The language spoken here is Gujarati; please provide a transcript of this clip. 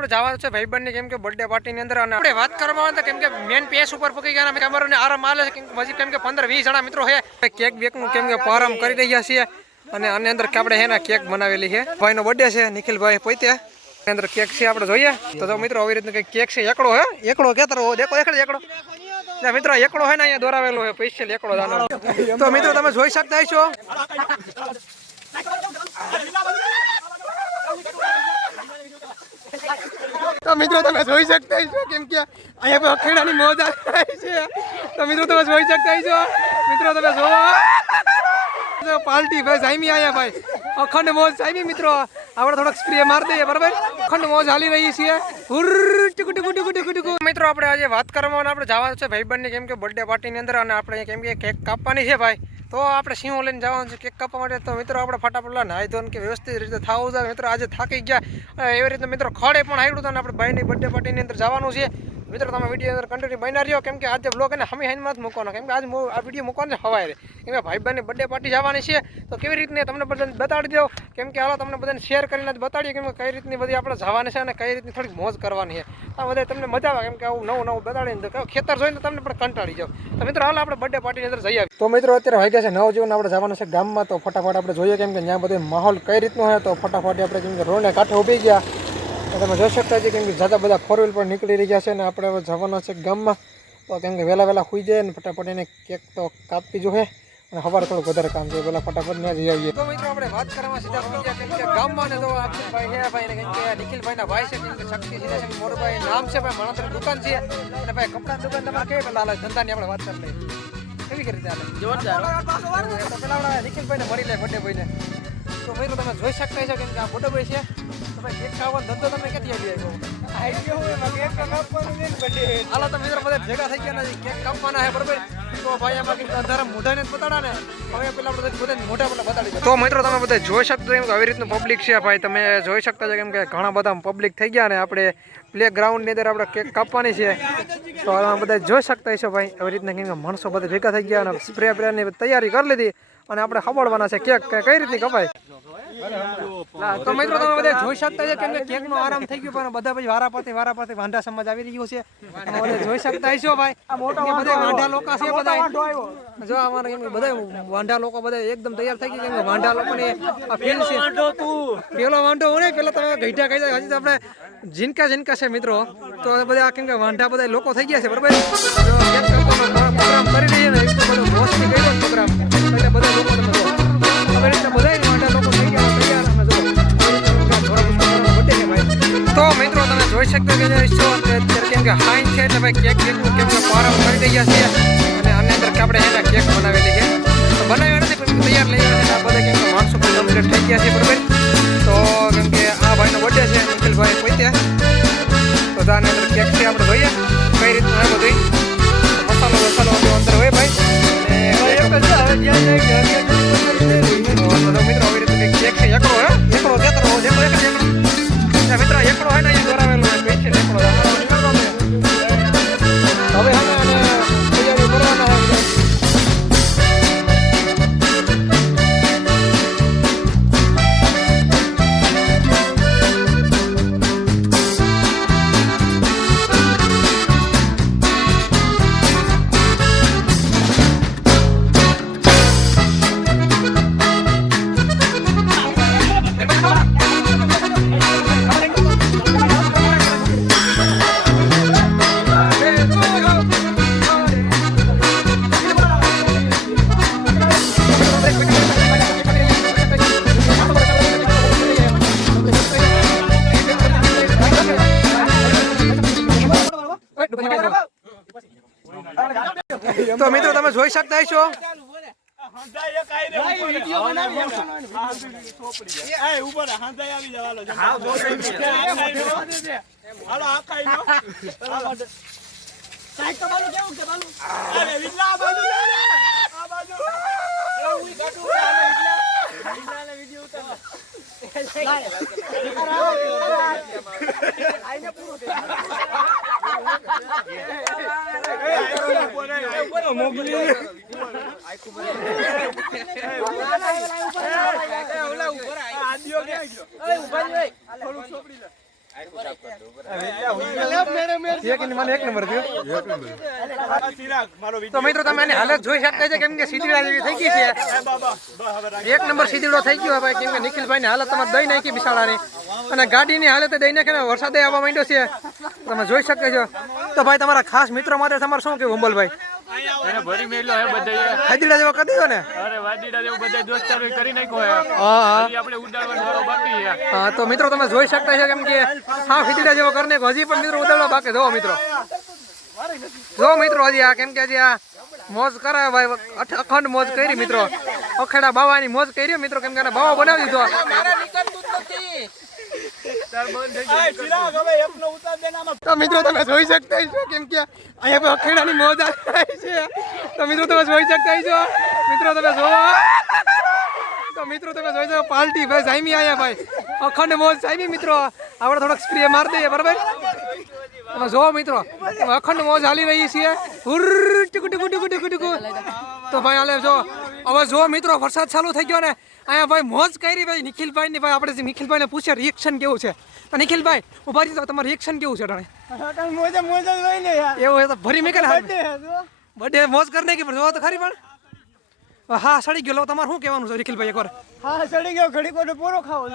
આપણે જવાનું છે ભાઈબંધની કેમ કે બર્થડે પાર્ટીની અંદર અને આપણે વાત કરવામાં તો કેમ કે મેન પેસ ઉપર પકી ગયા કેમેરાને આરામ આલે છે કેમ કે 15-20 જણા મિત્રો છે કેક બેકનું કેમ કે પ્રારંભ કરી રહ્યા છીએ અને આની અંદર આપણે હે ને કેક બનાવેલી છે ભાઈનો બર્થડે છે નિખિલભાઈ પોતે અંદર કેક છે આપણે જોઈએ તો મિત્રો આવી રીતનું કઈ કેક છે એકડો કેતરો દેખો એકડો મિત્રો એકડો હે ને અહીંયા દોરાવેલો છે સ્પેશિયલ એકડો દાનો તો મિત્રો તમે જોઈ શકતા છો તો મિત્રો તમે જોઈ શકતા છો કેમ કે અહીંયા અખેડાની મોજ આવી છે તો મિત્રો તમે જોઈ શકતા છો મિત્રો તમે જોવો પાર્ટી ભાઈ સાઈમી આયા ભાઈ અખંડ મોજ સાઈમી મિત્રો આપણે થોડોક સ્પ્રે માર દઈએ બરાબર અખંડ મોજ હાલી રહી છે મિત્રો આપણે આજે વાત કરવામાં આપણે જવાનું છે ભાઈબંધની કેમ કે બર્થડે પાર્ટીની અંદર અને આપણે કેમ કે કેક કાપવાની છે ભાઈ તો આપણે સિંહો લઈને જવાનું છે કેક કાપવા માટે તો મિત્રો આપણે ફટાફટ નાહી ધોન કે વ્યવસ્થિત રીતે થવું જોઈએ મિત્રો આજે થાકી ગયા એવી રીતે મિત્રો ખડે પણ આવ્યું હતું ને આપણે ભાઈની બર્થડે પાર્ટીની અંદર જવાનું છે મિત્રો તમે વિડીયો અંદર કન્ટિન્યુ બન્યા રહ્યો કેમ કે આજે બ્લોગ એને હમી હાઈનમાં જ મૂકવાનો કેમ કે આજે આ વિડીયો મૂકવાનો છે હવારે કેમ કે ભાઈબંધની બર્થડે પાર્ટી જવાની છે તો કેવી રીતની તમને બધાને બતાડી દો કેમ કે હાલો તમને બધાને શેર કરીને જ બતાડીએ કેમ કે કઈ રીતની બધી આપણે જવાની છે અને કઈ રીતની થોડીક મોજ કરવાની છે આ બધા તમને મજા આવે કેમ કે આવું નવું બતાડીને તો ખેતર જોઈને તમને પણ કંટાળી જાવ તો મિત્રો હાલ આપણે બર્થડે પાર્ટીની અંદર જઈ આવીએ તો મિત્રો અત્યારે વાગ્યા છે 9 જેવું આપણે જવાનું છે ગામમાં તો ફટાફટ આપણે જોઈએ કેમ કે ત્યાં બધો માહોલ કઈ રીતનો છે તો ફટાફટ આપણે કેમ કે રોડને કાંઠે ઊભી ગયા તો તમે જોઈ શકતા છો કેમ કે જાજા બધા 4 વ્હીલ પર નીકળી રહ્યા છે અને આપણે હવે જવાના છે ગામમાં તો કેમ કે વહેલા સુઈ જાય ને ફટાફટ એને કેક તો કાપી જોઈએ અને સવારે થોડું વધારે કામ છે પેલા ફટાફટ ત્યાં જઈ આવીએ તો મિત્રો આપણે વાત કરવામાં સીધા પહોંચી ગયા કેમ કે ગામમાં ને તો ભાઈ હે ભાઈ કેમ કે નિખિલભાઈના ભાઈ છે કેમ કે શક્તિ સીધા છે મોરભાઈ નામ છે ભાઈ માણસની દુકાન છે અને ભાઈ કપડાની દુકાન તમારે કેવી પેલા હાલે ધંધાની આપણે વાત કરી લઈએ કેવી કરી ચાલે જોરદાર તો પેલા આપણે નિખિલભાઈને મળી લે બર્થડે ભાઈને તો ભાઈ તમે જોઈ શકતા છો કેમ કે આ બર્થડે ભાઈ છે તો ભાઈ કેક ખાવાનો ધંધો તમને ક્યાંથી હાલો તો મિત્રો બધા ભેગા થઈ ગયા નથી કેક કાપવાના છે બરોબર તો ભાઈ એમાં અંધારા મોઢાને જ બતાડા ને હવે પેલા બધા મોઢા પેલા બતાડી તો મિત્રો તમે બધા જોઈ શકતો એમ કે આવી રીતનું પબ્લિક છે ભાઈ તમે જોઈ શકતા છો કેમ કે ઘણા બધા પબ્લિક થઈ ગયા ને આપણે પ્લે ગ્રાઉન્ડની અંદર આપણે કેક કાપવાની છે તો બધા જોઈ શકતા છો ભાઈ આવી રીતના કેમ કે માણસો બધા ભેગા થઈ ગયા અને સ્પ્રે બ્રેની તૈયારી કરી લીધી અને આપણે ખવડાવવાના છે કેક કઈ રીતની કપાય તો મિત્રો તમે બધા જોઈ શકતા છો કેમ કે કેક નો આરામ થઈ ગયો પણ બધા પછી વારાપાતી વાંઢા સમાજ આવી રહ્યો છે તમે જોઈ શકતા છો ભાઈ બધા વાંઢા લોકો છે બધા જો અમારા કેમ કે બધા વાંઢા લોકો બધા એકદમ તૈયાર થઈ ગયા કેમ કે વાંઢા લોકોને આ ફીલ છે પેલો વાંઢો હોય ને પેલા તમે ગઈઢા કહી દે હજી તો આપણે જીનકા છે મિત્રો તો બધા કેમ કે વાંઢા બધા લોકો થઈ ગયા છે બરાબર કેક કાપવાનો પ્રોગ્રામ કરી રહ્યા ને એટલો બધો મોસ્ટલી કર્યો પ્રોગ્રામ એટલે બધા લોકો તમે જો હવે રીતે બધા વાંઢા લોકો થઈ ગયા તો મિત્રો તમે જોઈ શકતા છો અત્યારે કેમ કે હાઈન છે એટલે ભાઈ કેક કેકનું કેમ કે પ્રારંભ કરી રહ્યા છીએ અને આની અંદર આપણે એના કેક બનાવેલી છે તો બનાવ્યા નથી પણ તૈયાર લઈ આવ્યા આ બધા કેમ કે માણસો પણ કમ્પ્લીટ થઈ ગયા છે બરાબર તો કેમ કે આ ભાઈનો બર્થડે છે નિખિલભાઈ પોતે તો આની અંદર કેક છે આપણે જોઈએ કઈ રીતનું હોય બધું મસાલો અંદર હોય ભાઈ અને મિત્રો આવી રીતે કેક છે એકડો કેતરો દેખો મિત્રો એકડો હોય ને એ દોરાવેલો હોય સ્પેશિયલ એકડો હવે હવે તૈયારી કરવાના તો મિત્રો તમે જોઈ શકતા છો એક મને 1 નંબર થયો તો મિત્રો તમે આની હાલત જોઈ શકતા છે કેમ કે સીધીડા જેવી થઈ ગઈ છે 1 નંબર સીધીડો થઈ ગયો ભાઈ કેમ કે નિખિલભાઈ ની હાલત તમારે દઈ નાખી બિસાડાની અને ગાડીની હાલત દઈ નાખે ને વરસાદે આવવા માંડ્યો છે તમે જોઈ શકો છો તો ભાઈ તમારા ખાસ મિત્રો માટે તમારે શું કેવું અંબલભાઈ એને ભરી મેલ્યો હે બધાય ખાદીડા જેવો કરી દીધો ને અરે વાડીડા જેવું બધા દોસ્તારો કરી નાખ્યો હે હા આપણે ઉડાડવાનો થોડો બાકી છે હા તો મિત્રો તમે જોઈ શકતા છો કેમ કે હા ખીચડા જેવો કરીને હજી પણ મિત્રો ઉડાડવા બાકી જો મિત્રો હજી આ કેમ કે હજી આ મોજ કરાવે ભાઈ અખંડ મોજ કરી મિત્રો અખેડા બાવાની મોજ કરી મિત્રો કેમ કે બાવા બનાવી દીધો તો મિત્રો તમે જોઈ શકતા છો કેમ કે અહીંયા અખેડાની મોજ આવી છે તો મિત્રો તમે જોઈ શકતા છો મિત્રો તમે જોવો તો મિત્રો તમે જોઈ શકો પાલટી ભાઈ સાઈમી આયા ભાઈ અખંડ મોજ સાઈમી મિત્રો આપણે થોડોક સ્પ્રે મારી દઈએ બરાબર તમે જોવો મિત્રો અખંડ મોજ હાલી રહી છીએ તો ભાઈ હાલે જો હવે જો મિત્રો વરસાદ ચાલુ થઈ ગયો ને અહીંયા ભાઈ મોજ કરી ભાઈ નિખિલભાઈ ની ભાઈ આપણે નિખિલભાઈ ને પૂછે રિએક્શન કેવું છે તો નિખિલભાઈ ઉભા રહી તમારું રિએક્શન કેવું છે એવું તો ભરી મેં બર્થડે મોજ કરને કે જો તો ખરી પણ હા સડી ગયો તમારે શું કહેવાનું છે નિખિલભાઈ એકવાર હા સડી ગયો ઘડી કોને પૂરો ખાવો